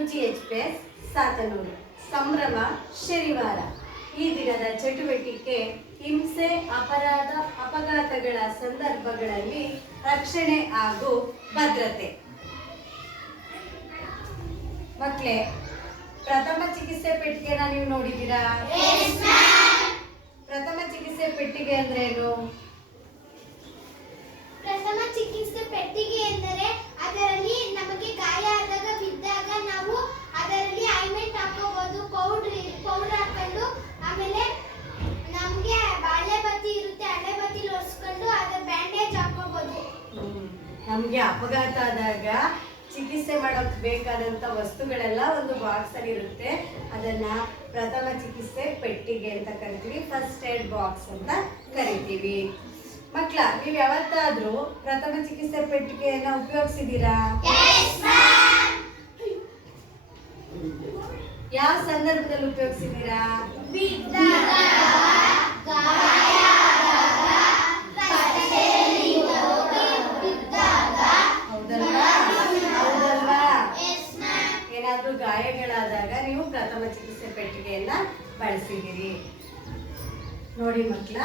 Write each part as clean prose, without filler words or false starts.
UGHPS Sathanur ಸಂಭ್ರಮ ಶನಿವಾರ. ಈ ದಿನದ ಚಟುವಟಿಕೆ ಹಿಂಸೆ, ಅಪರಾಧ, ಅಪಘಾತಗಳ ಸಂದರ್ಭಗಳಲ್ಲಿ ರಕ್ಷಣೆ ಹಾಗೂ ಭದ್ರತೆ. ಮಕ್ಕಳೇ, ಪ್ರಥಮ ಚಿಕಿತ್ಸೆ ಪೆಟ್ಟಿಗೆನ ನೀವು ನೋಡಿದ್ದೀರಾ? ಪ್ರಥಮ ಚಿಕಿತ್ಸೆ ಪೆಟ್ಟಿಗೆ ಅಂದ್ರೇನು? ಪ್ರಥಮ ಚಿಕಿತ್ಸೆ ಪೆಟ್ಟಿಗೆ ಎಂದರೆ ಅದರಲ್ಲಿ ನಮಗೆ ಗಾಯ ಆದಾಗ ಬಿದ್ದಾಗ ನಾವು ಅದರಲ್ಲಿ ಆಯಿಂಟ್ಮೆಂಟ್ ಹಾಕೋಬಹುದು, ಪೌಡರ್ ಹಾಕೊಂಡು, ಆಮೇಲೆ ನಮಗೆ ಬಾಳೆ ಬತ್ತಿ ಇರುತ್ತೆ, ಹಳೆ ಬತ್ತಿ ಒರೆಸ್ಕೊಂಡು ಅದರ ಬ್ಯಾಂಡೇಜ್ ಹಾಕೋಬಹುದು. ನಮಗೆ ಅಪಘಾತ ಆದಾಗ ಚಿಕಿತ್ಸೆ ಮಾಡೋಕೆ ಬೇಕಾದಂಥ ವಸ್ತುಗಳೆಲ್ಲ ಒಂದು ಬಾಕ್ಸ್ ಅಲ್ಲಿ ಇರುತ್ತೆ. ಅದನ್ನ ಪ್ರಥಮ ಚಿಕಿತ್ಸೆ ಪೆಟ್ಟಿಗೆ ಅಂತ ಕರಿತೀವಿ, ಫಸ್ಟ್ ಏಡ್ ಬಾಕ್ಸ್ ಅಂತ ಕರಿತೀವಿ. ಮಕ್ಕಳ, ನೀವು ಯಾವತ್ತಾದ್ರೂ ಪ್ರಥಮ ಚಿಕಿತ್ಸೆ ಪೆಟ್ಟಿಗೆಯನ್ನ ಉಪಯೋಗಿಸಿದ್ದೀರಾ? ಯಾವ ಸಂದರ್ಭದಲ್ಲಿ ಉಪಯೋಗಿಸಿದ್ದೀರಾ? ಹೌದಲ್ವಾ? ಏನಾದ್ರೂ ಗಾಯಗಳಾದಾಗ ನೀವು ಪ್ರಥಮ ಚಿಕಿತ್ಸೆ ಪೆಟ್ಟಿಗೆಯನ್ನ ಬಳಸಿದ್ದೀರಿ. ನೋಡಿ ಮಕ್ಕಳ,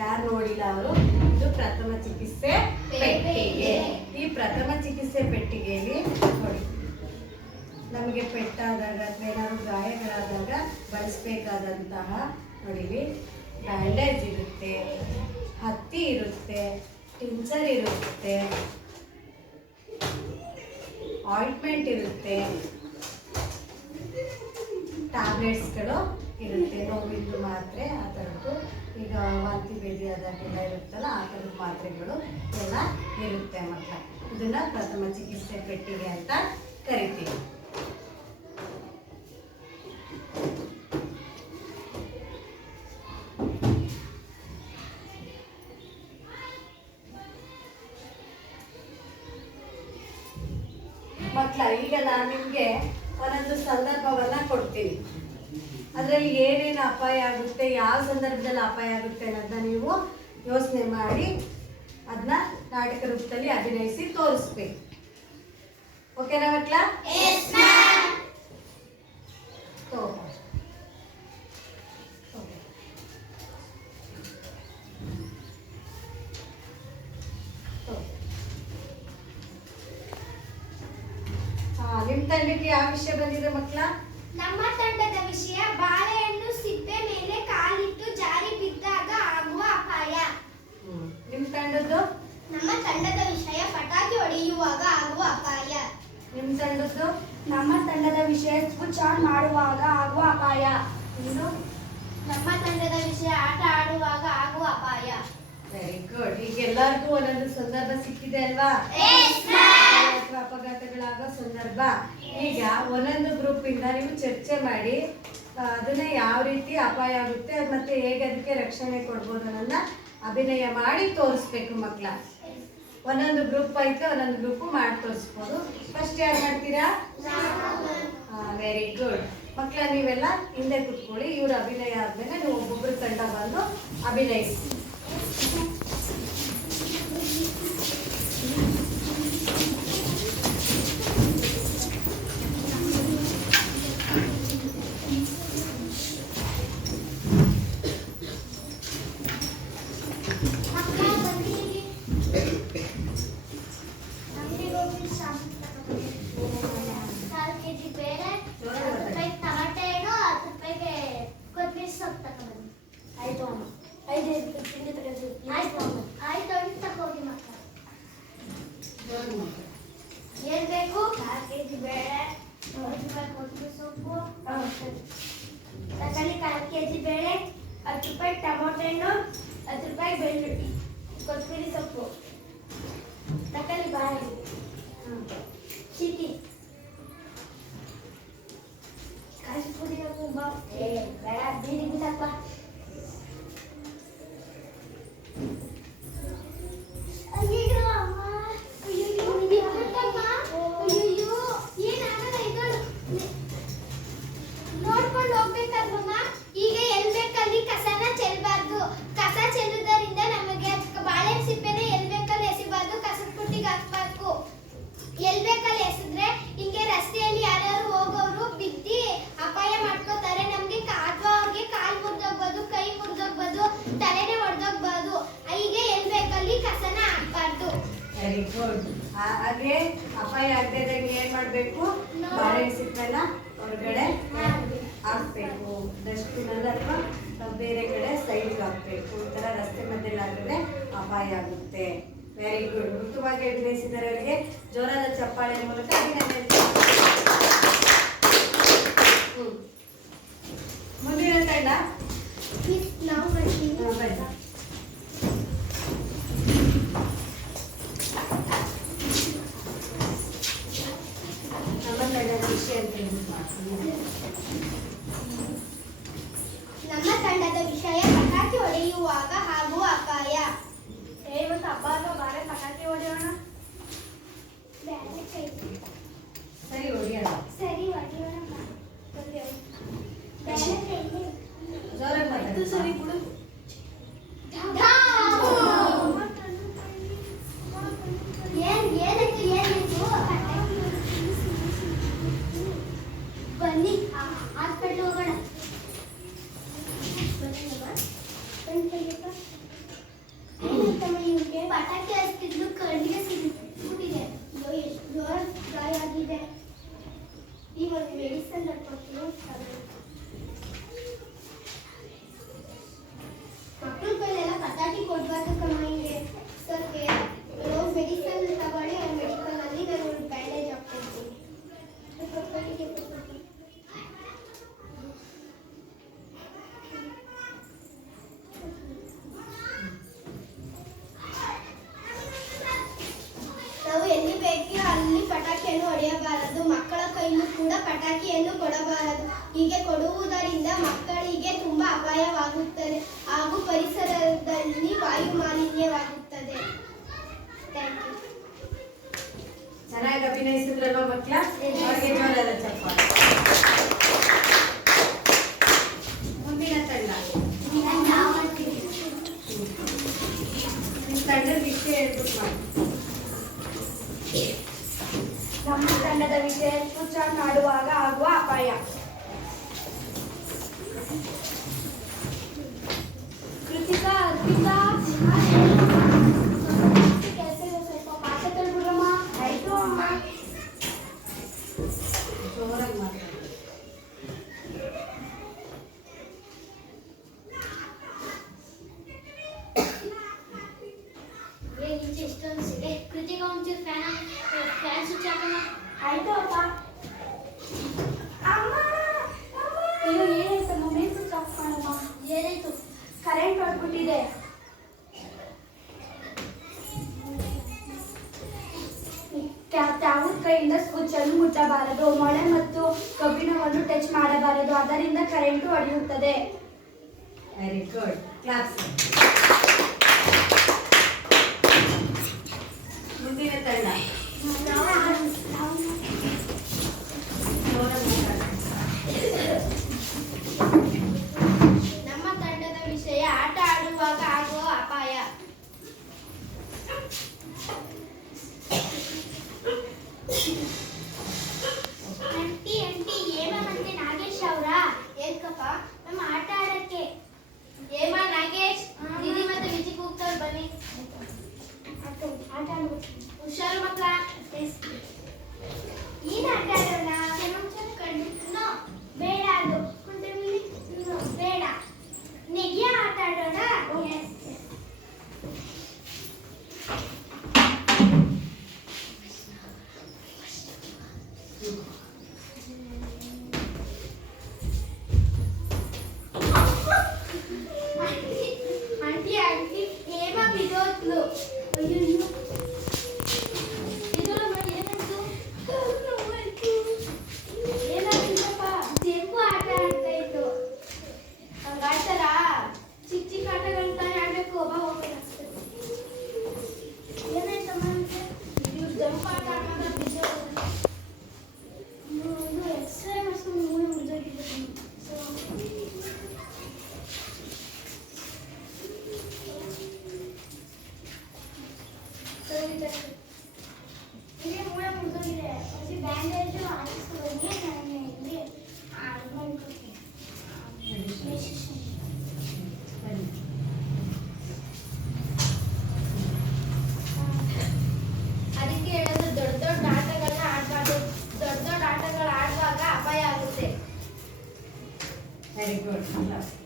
ಯಾರು ನೋಡಿಲ್ಲ ಅವರು, ಇದು ಪ್ರಥಮ ಚಿಕಿತ್ಸೆ ಪೆಟ್ಟಿಗೆ. ಈ ಪ್ರಥಮ ಚಿಕಿತ್ಸೆ ಪೆಟ್ಟಿಗೆಯಲ್ಲಿ ನೋಡಿ, ನಮಗೆ ಪೆಟ್ಟಾದಾಗ ಅಥವಾ ಏನಾದ್ರು ಗಾಯಗಳಾದಾಗ ಬಳಸಬೇಕಾದಂತಹ ನೋಡಿ, ಬ್ಯಾಂಡೇಜ್ ಇರುತ್ತೆ, ಹತ್ತಿ ಇರುತ್ತೆ, ಟಿಂಚರ್ ಇರುತ್ತೆ, ಆಯಿಂಟ್ಮೆಂಟ್ ಇರುತ್ತೆ, ಟ್ಯಾಬ್ಲೆಟ್ಸ್ಗಳು ಇರುತ್ತೆ, ನೋವಿಂದು ಮಾತ್ರೆ ಆ ಥರದ್ದು. ಈಗ ವಾಂತಿ ಭೇದಿ ಆದಾಗೆಲ್ಲ ಇರುತ್ತಲ್ಲ, ಆ ಥರದ ಮಾತ್ರೆಗಳು ಎಲ್ಲ ಇರುತ್ತೆ ಮಕ್ಕಳ. ಇದನ್ನ ಪ್ರಥಮ ಚಿಕಿತ್ಸೆ ಪೆಟ್ಟಿಗೆ ಅಂತ ಕರಿತೀವಿ. ಮಕ್ಕಳ, ಈಗ ನಾನು ನಿಮಗೆ ಒಂದೊಂದು ಸಂದರ್ಭವನ್ನ ಕೊಡ್ತೀನಿ. ಅದರಲ್ಲಿ ಏನೇನು ಅಪಾಯ ಆಗುತ್ತೆ, ಯಾವ ಸಂದರ್ಭದಲ್ಲಿ ಅಪಾಯ ಆಗುತ್ತೆ ಅನ್ನೋದನ್ನ ನೀವು ಯೋಚನೆ ಮಾಡಿ ಅದನ್ನ ನಾಟಕ ರೂಪದಲ್ಲಿ ಅಭಿನಯಿಸಿ ತೋರಿಸ್ಬೇಕು. ಓಕೆನಾ ಮಕ್ಕಳ? ನಿಮ್ಮ ತಂಡಕ್ಕೆ ಯಾವ ವಿಷಯ ಬಂದಿದೆ ಮಕ್ಕಳ? ನಮ್ಮ ತಂಡದ ವಿಷಯ ಬಾಳೆಹಣ್ಣು ಸಿಪ್ಪೆ ಮೇಲೆ ಕಾಲಿಟ್ಟು ಜಾರಿ ಬಿದ್ದಾಗ ಆಗುವ ಅಪಾಯ. ನಿಮ್ಮ ತಂಡದ್ದು? ನಮ್ಮ ತಂಡದ ವಿಷಯ ಪಟಾಕಿ ಹೊಡೆಯುವಾಗ ಆಗುವ ಅಪಾಯ. ನಿಮ್ಮ ತಂಡದ್ದು? ನಮ್ಮ ತಂಡದ ವಿಷಯ ಸ್ವಿಚ್ ಆನ್ ಮಾಡುವಾಗ ಆಗುವ ಅಪಾಯ. ಇನ್ನು ನಮ್ಮ ತಂಡದ ವಿಷಯ ಆಟ ಆಡುವಾಗ ಆಗುವ ಅಪಾಯ. Very good. ಈಗ ಎಲ್ಲರಿಗೂ ಒಂದೊಂದು ಸಂದರ್ಭ ಸಿಕ್ಕಿದೆ ಅಲ್ವಾ? ಅಥವಾ ಅಪಘಾತಗಳಾಗೋ ಸಂದರ್ಭ. ಈಗ ಒಂದೊಂದು ಗ್ರೂಪ್ ಇಂದ ನೀವು ಚರ್ಚೆ ಮಾಡಿ ಅದನ್ನ ಯಾವ ರೀತಿ ಅಪಾಯ ಆಗುತ್ತೆ ಮತ್ತೆ ಹೇಗೆ ಅದಕ್ಕೆ ರಕ್ಷಣೆ ಕೊಡ್ಬೋದು ಅನ್ನೋದನ್ನ ಅಭಿನಯ ಮಾಡಿ ತೋರಿಸ್ಬೇಕು ಮಕ್ಕಳ. ಒಂದೊಂದು ಗ್ರೂಪ್ ಐತೆ, ಒಂದೊಂದು ಗ್ರೂಪ್ ಮಾಡಿ ತೋರಿಸ್ಬೋದು. ಫಸ್ಟ್ ಯಾರು ಮಾಡ್ತೀರಾ? ವೆರಿ ಗುಡ್ ಮಕ್ಕಳ, ನೀವೆಲ್ಲ ಹಿಂದೆ ಕುತ್ಕೊಳ್ಳಿ. ಇವ್ರ ಅಭಿನಯ ಆದ್ಮೇಲೆ ನೀವು ಒಬ್ಬೊಬ್ರು ತಂಡ ಬಂದು ಅಭಿನಯಿಸಿ. ಅಪಾಯ ಆಗದೆ ಇದ್ದಂಗೆ ಏನ್ ಮಾಡ್ಬೇಕು? ಬಾಳೆಹಣ್ಣು ಸಿಕ್ಕಲ್ಲ ಹೊರಗಡೆ ಹಾಕ್ಬೇಕು, ಡಸ್ಟ್ಬಿನ್ ಅಲ್ಲಿ ಅಥವಾ ಬೇರೆ ಕಡೆ ಸೈಡ್ಗೆ ಹಾಕ್ಬೇಕು. ಈ ತರ ರಸ್ತೆ ಮಧ್ಯದಲ್ಲಿ ಆಗಿದ್ರೆ ಅಪಾಯ ಆಗುತ್ತೆ. Very good. ಉತ್ತಮವಾಗಿ ಅಭಿನಯಿಸಿದರೆ ಅವರಿಗೆ ಜೋರಾದ ಚಪ್ಪಾಳೆ ಮೂಲಕ ಅಭಿನಂದನೆ. ಮುಂದಿನ ತಂಡ ನಾವು ಬರ್ತೀವಿ. ನಮ್ಮ ತಂಡದ ವಿಷಯ ಅಂತ ನಮ್ಮ ತಂಡದ ವಿಷಯ ಪಟಾಕಿ ಹೊಡೆಯುವಾಗ ಹಾಗೂ ಅಪಾಯ. ಇವತ್ತು ಹಬ್ಬ ಅಲ್ವಾ, ಬಾರೆ ಪಟಾಕಿ ಹೊಡೆಯೋಣ. ಸರಿ ಹೊಡಿಯೋಣ. ಸರಿ ಹೊಡೆಯೋಣ. ಜೋರಾಗಿ ಮಾತಾಡು. ಸರಿ ಬಿಡು. ಬನ್ನಿ ಹಾಸ್ಪಿಟಲ್ ಹೋಗೋಣ. ಪಟಾಕಿ ಹಚ್ತಿದ್ರು ಕಣ್ಣಿಗೆ ಸಿಕ್ಕಿದೆ. ಎಷ್ಟು ಜೋರ ಗಾಯ ಆಗಿದೆ. ಈ ಒಂದು ಮೆಡಿಸನ್ ಕೊಡ್ತೀನಿ. ಮಕ್ಕಳ ಕೈಲೆಲ್ಲ ಪಟಾಕಿ ಕೊಡ್ಬಾರ್ದು ಕಮ್ಮಿಗೆ. ಸ್ವಲ್ಪ ಮೆಡಿಸನ್ ತಗೊಳ್ಳಿ. ಮೆಡಿಕಲ್ ಅಲ್ಲಿ ನಾನು ಒಂದು ಬ್ಯಾಂಡೇಜ್ ಹಾಕ್ಕೊಡ್ತೀನಿ. ನಾವು ಎಲ್ಲಿ ಬೇಕೋ ಅಲ್ಲಿ ಪಟಾಕಿಯನ್ನು ಹೊಡೆಯಬಾರದು. ಮಕ್ಕಳ ಕೈಲೂ ಕೂಡ ಪಟಾಕಿಯನ್ನು ಕೊಡಬಾರದು. ಹೀಗೆ ಕೊಡುವುದರಿಂದ ಮಕ್ಕಳಿಗೆ ತುಂಬಾ ಅಪಾಯವಾಗುತ್ತದೆ ಹಾಗೂ ಪರಿಸರದಲ್ಲಿ ವಾಯು ಮಾಲಿನ್ಯವಾಗುತ್ತದೆ. ಚೆನ್ನಾಗಿ ಅಭಿನಯಿಸಿದ್ರಲ್ವ ಮಕ್ಕಳ? ಅವರಿಗೆ ಜೋರಾದ ಚಪ್ಪಾಳೆ. ಮುಂದಿನ ತಂಡ ನಿಮ್ಮ ತಂಡದ ವಿಷಯ ಹೇಳ್ಬಿಟ್ಟು ಮಾಡಿ. ನಮ್ಮ ತಂಡದ ವಿಷಯ ಸ್ವಿಚ್ ಆನ್ ಮಾಡುವಾಗ ಆಗುವ ಅಪಾಯ. ಕೃತಿಕಾ, ಅರ್ಪಿತಾ, ಕೆಲಸ ಸ್ವಲ್ಪ ಪಾಠಗಳು ಬಿಡಮ್ಮ. ಆಯ್ತು ಅಮ್ಮ. ಜೋರಾಗಿ ಮಾತಾಡಿ. ಎಷ್ಟೊಂದು ಸಿಡೆ. ಕೃತಿಕಾ ಒಂಚೂರು ಫ್ಯಾನ್ ಸ್ವಿಚ್ ಹಾಕೋಣ. ಆಯ್ತು ಅಪ್ಪ. ಅಮ್ಮ, ಅಯ್ಯೋ ಏನಾಯ್ತಮ್ಮ? ಮೇನ್ ಸ್ವಿಚ್ ಆಫ್ ಮಾಡಮ್ಮ. ಏನಾಯ್ತು? ಕರೆಂಟ್ ಹೊಡ್ಬಿಟ್ಟಿದೆ. ಯಾವುದ ಕೈಯಿಂದ ಸ್ವಿಚ್ ಅನ್ನು ಮುಟ್ಟಬಾರದು. ಮೊಳೆ ಮತ್ತು ಕಬ್ಬಿಣವನ್ನು ಟಚ್ ಮಾಡಬಾರದು, ಅದರಿಂದ ಕರೆಂಟ್ ಹೊಡೆಯುತ್ತದೆ. Very good. ಕ್ಲಾಪ್ಸ್. ಮುಂದಿನ ತಂಡ ಜೋರಾಗಿ ಮಾತಾಡಿ. ನಮ್ಮ ತಂಡದ ವಿಷಯ ಆಟ ಆಡುವಾಗ ಆಗುವ ಅಪಾಯ. ಆಂಟಿ ಏಮ ಮತ್ತೆ ನಾಗೇಶ್ ಅವರ ಏಕಪ್ಪ ನಮ್ಮ ಆಟ ಆಡಕ್ಕೆ. ಏಮ ನಾಗೇಶ್ ದೀದಿ ಮತ್ತೆ ವಿಜಿ ಕೂಗ್ತವ್ರು ಬನ್ನಿ. ಆಟ ಆಡ್ಬೇಕು. ಹುಷಾರು ಮಕ್ಕಳ. ಏನ್ ಆಟ ಆಡೋಣ? ನೋ ಬೇಡ, ಅದು ಬೇಡ. ನೆಗೆಯ ಆಟ ಆಡೋಣ. ಆಂಟಿ ಏಮ ಬಿದ್ದೋದ್ಲು. ಅಯ್ಯೋ ಜಂಬು ಆಟ ಆಡ್ತಾ ಇತ್ತು. ಹಂಗಾಡ್ತಾರ ಚಿಕ್ಕ ಚಿಕ್ಕ ಆಟಗಳನ್ನ ತಾನೇ ಆಡ್ಬೇಕು. ಒಬ್ಬ ಹೋಗ್ಬೇಕು. ಏನಾಯ್ತಮ್ಮ? ಇವ್ರು ಜಂಪ್ ಆಟ ಆಡುವಾಗ ಬಿದ್ದೋದ್ರು. Very good.